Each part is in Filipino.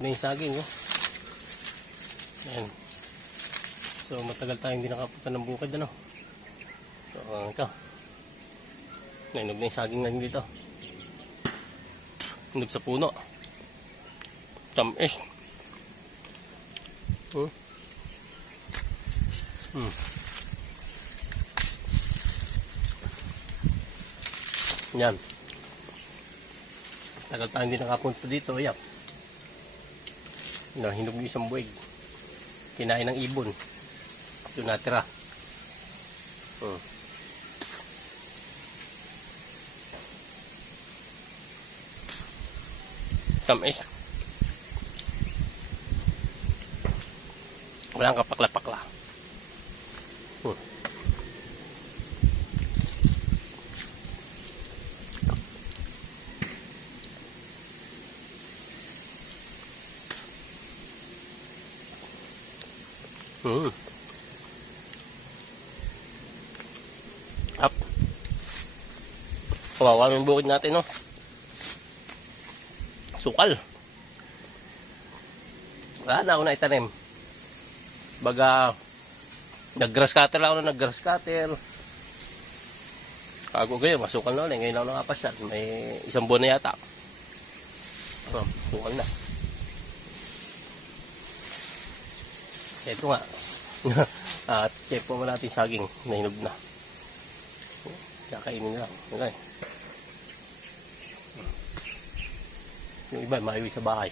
May saging, oh. Ayan. So, matagal tayong hindi nakapunta ng bukid, ano. So, ito. Nainog na yung saging ngayon dito. Hinog sa puno. Tamis. Yan. Tagal tayong hindi nakapunta dito, ayan. Hinog yung isang buwig. Kinain ng ibon. Ito natira. Tamis. Walang kapakla-pakla. Up. Kawawa yung bukid natin, no? Sukal. Wala na ako na itanim. Baga, nag-grass cutter lang ako na nag-grass cutter. Kago kayo, masukal na ulit. Ngayon ako nakapasyat. May isang buwan na yata. Sukal na. Ito nga. At check po natin saging. Nahinog na. Kakainin lang. Okay. Yung iba, maiwi sa bahay.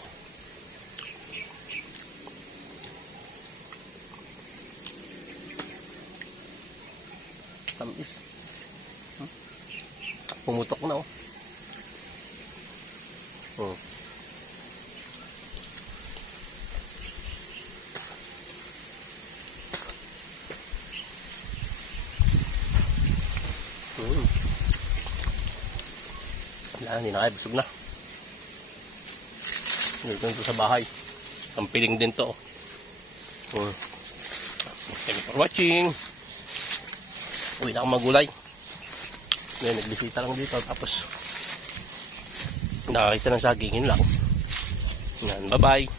Tamis. Pumutok na, oh. Wala, hindi na kayo. Busog na. Dito sa bahay. Ang piling din to. Thank you for watching. Uwi na akong magulay. Ngayon, nagbisita lang dito. Tapos, nakakita ng saging. Yun lang. Bye-bye.